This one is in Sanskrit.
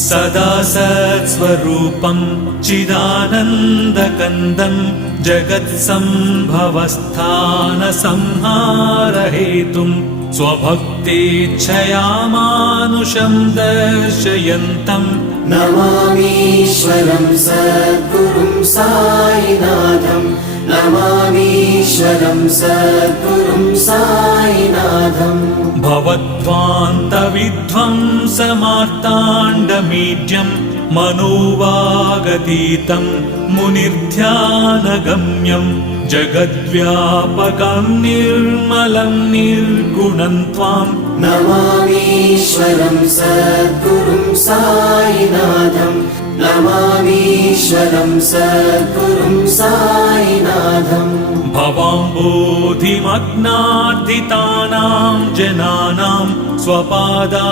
सदा सत्स्वरूपं चिदानन्दकन्दं जगत्सम्भवस्थानसंहारहेतुं स्वभक्तेच्छया मानुषं दर्शयन्तम् नमामीश्वरं सद्गुरुं साईनाथं नमामीश्वरं सद्गुरुं साईनाथम् भवध्वान्तविध्वंसमार्ताण्डमीड्यं मनोवागतीतं मुनिर्ध्यानगम्यं जगद्व्यापकं निर्मलं निर्गुणं त्वां नमामीश्वरं सद्गुरुं साईनाथं नमामीश्वरं सद्गुरुं साईनाथम् भवाम्बोधिमग्नार्दितानां जनानां स्वपादाश्रितानां